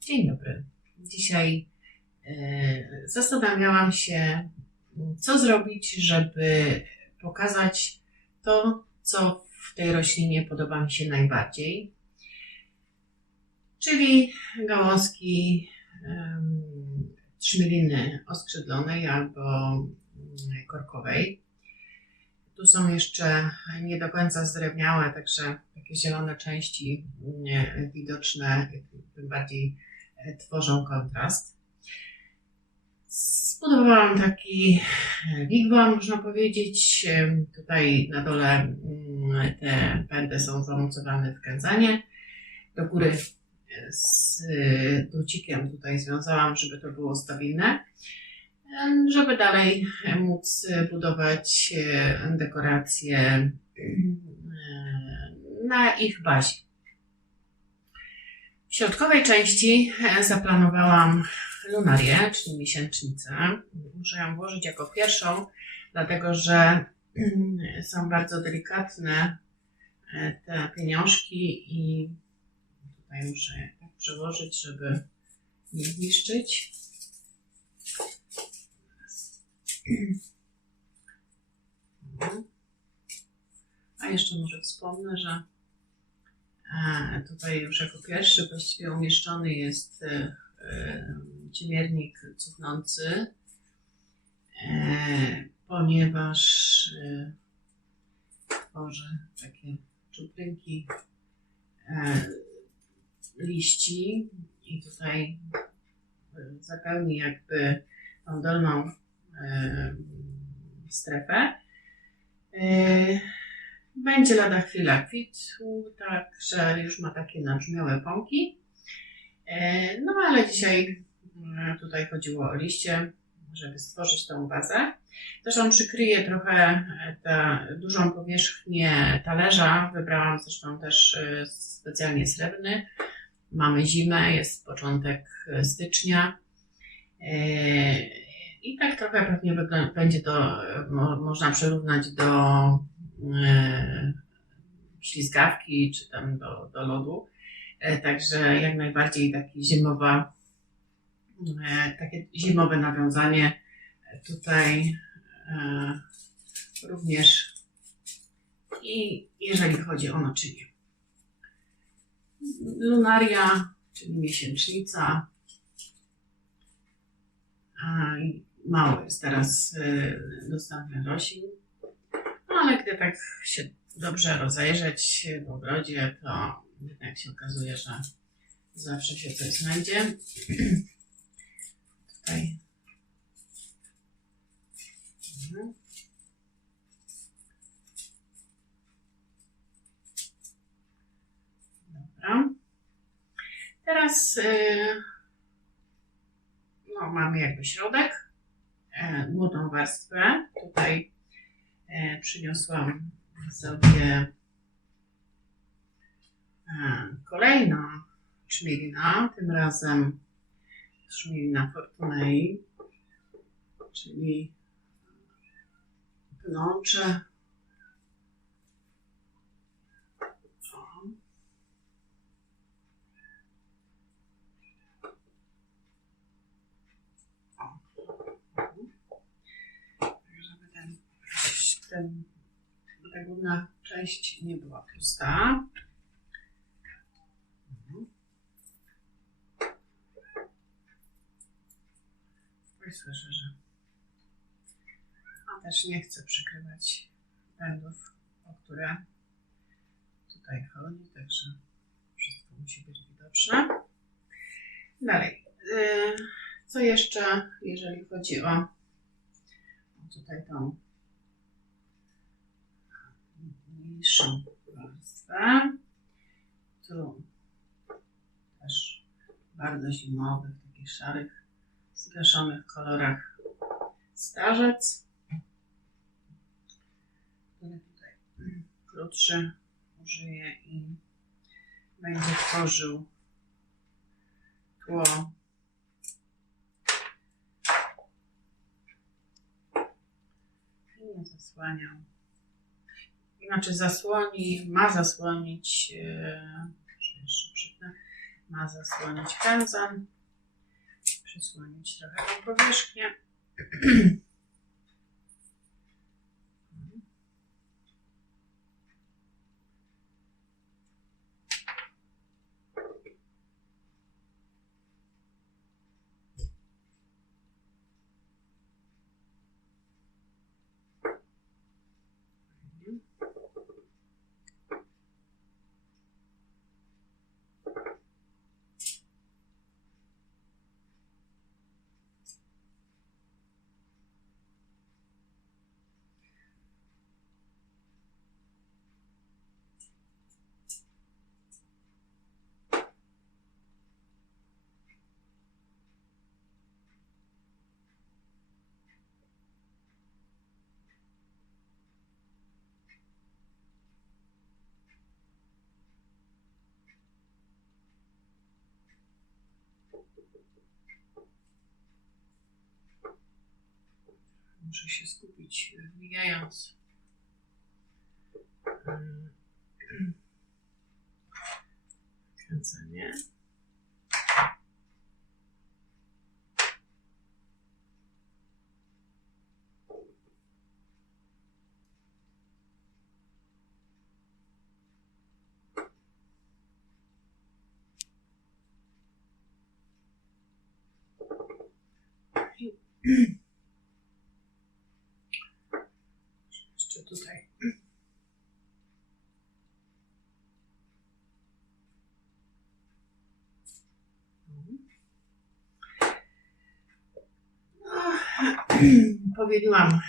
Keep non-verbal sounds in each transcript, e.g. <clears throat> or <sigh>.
Dzień dobry. Dzisiaj e, zastanawiałam się, co zrobić, żeby pokazać to, co w tej roślinie podoba mi się najbardziej. Czyli gałązki em, trzmieliny oskrzydlonej albo mm, korkowej. Tu są jeszcze nie do końca zdrewniałe, także takie zielone części mm, widoczne, bardziej tworzą kontrast. Zbudowałam taki e, wigwam, można powiedzieć. Em, Tutaj na dole mm, te pędy są zamocowane w kędzanie. Do góry e, z e, drucikiem tutaj związałam, żeby to było stabilne, żeby dalej e, móc e, budować e, dekoracje e, na ich bazie. W środkowej części e, zaplanowałam lunarię, czyli miesięcznicę. Muszę ją włożyć jako pierwszą, dlatego że są bardzo delikatne e, te pieniążki i tutaj muszę je tak przełożyć, żeby nie zniszczyć. <clears throat> A jeszcze może wspomnę, że tutaj już jako pierwszy właściwie umieszczony jest e, e, ciemiernik cuchnący, e, ponieważ tworzy takie czuprynki liści i tutaj zapełni jakby tą dolną strefę. Będzie lada chwila kwitł, także już ma takie nabrzmiałe pąki. E, No ale dzisiaj mm, tutaj chodziło o liście, żeby stworzyć tą bazę. Zresztą przykryję trochę e, tę dużą powierzchnię talerza. Wybrałam zresztą też e, specjalnie srebrny. Mamy zimę, jest początek stycznia. I tak trochę pewnie będzie to, mo- można przyrównać do ślizgawki czy tam do, do lodu. E, Także jak najbardziej taki zimowa, e, takie zimowe nawiązanie tutaj e, również i jeżeli chodzi o naczynie. Lunaria, czyli miesięcznica. Mało jest teraz e, dostępnych roślin, ale gdy tak się dobrze rozejrzeć w ogrodzie, to jednak się okazuje, że zawsze się coś znajdzie. <clears throat> Tutaj. Mhm. Dobra. Teraz y, no, mamy jakby środek, e, młodą warstwę. Tutaj przyniosłam sobie e, kolejna trzmielina, tym razem trzmielina Fortunei, czyli pnącze. O. O. Tak, żeby ten, ten, ta górna część nie była pusta. Mhm. Słyszę, że. A też nie chcę przykrywać pędów, o które tutaj chodzi, także wszystko musi być widoczne. Dalej. y, Co jeszcze, jeżeli chodzi o tutaj tą niższą warstwę, tu też bardzo zimowy, w takich szarych, zgaszonych kolorach starzec, który tutaj krótszy użyję i będzie tworzył tło. I nie zasłaniał. Znaczy zasłoni, ma zasłonić, jeszcze przypnę, ma zasłonić pędzem, przysłonić trochę tą powierzchnię. <clears throat> Muszę się skupić, wbijając. mm, <clears throat> Kręcenie. Jeszcze tutaj. No, Powieliłam.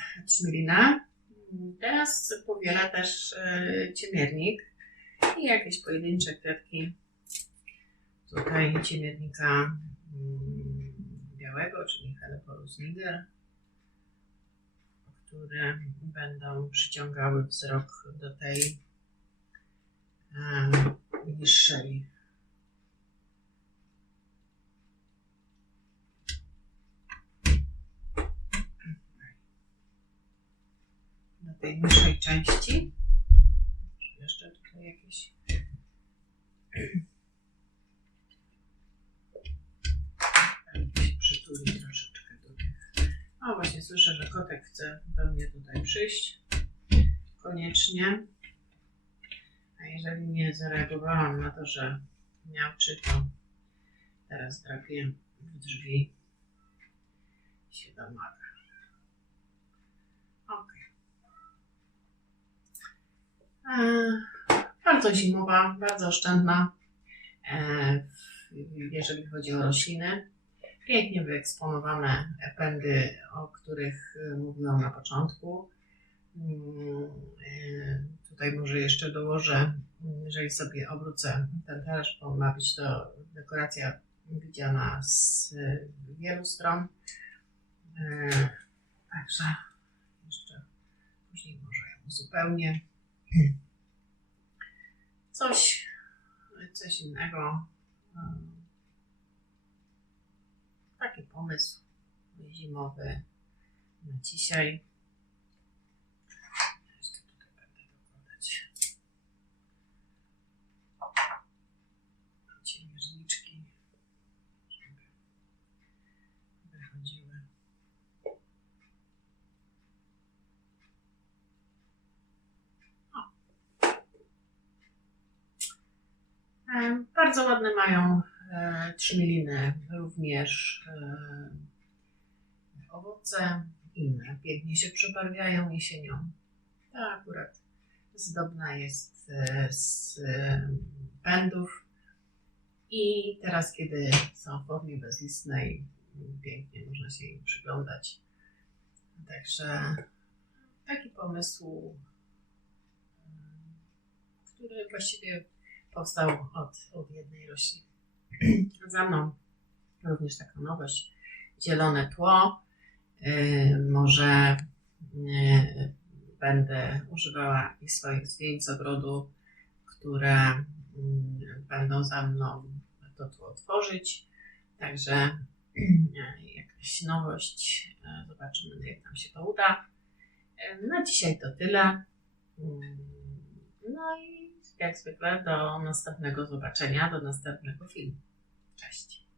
Teraz powielę też e, ciemiernik i jakieś pojedyncze kwiatki. Tutaj ciemiernika mm, białego, czyli Heleporus niger które będą przyciągały wzrok do tej e, niższej. Do tej niższej części. Jeszcze tutaj jakieś. Tak, się przytuli troszeczkę do tych. O, właśnie słyszę, że kotek chce do mnie tutaj przyjść. Koniecznie. A jeżeli nie zareagowałam na to, że miał czy to teraz drapie w drzwi się domaga. Ok. Bardzo zimowa, bardzo oszczędna, e, jeżeli chodzi o rośliny pięknie wyeksponowane pędy, o których y, mówiłam na początku. Mm, y, Tutaj może jeszcze dołożę, jeżeli sobie obrócę ten talerz, bo ma być to dekoracja widziana z y, wielu stron. Y, Także jeszcze później może ją uzupełnię. Coś, coś innego. Taki pomysł zimowy na dzisiaj. Bardzo ładne mają trzmiliny, również e, owoce inne. Pięknie się przebarwiają jesienią. Ta akurat zdobna jest e, z e, pędów. I teraz, kiedy są w formie bezlistnej, pięknie można się im przyglądać. Także taki pomysł, e, który właściwie powstał od, od jednej rośliny. Za mną również taka nowość, zielone tło. Yy, może yy, będę używała i swoich zdjęć z ogrodu, które yy, będą za mną to tło tworzyć. Także yy, jakaś nowość. Zobaczymy, jak nam się to uda. Na dzisiaj to tyle. No i jak zwykle do następnego zobaczenia, do następnego filmu. Cześć.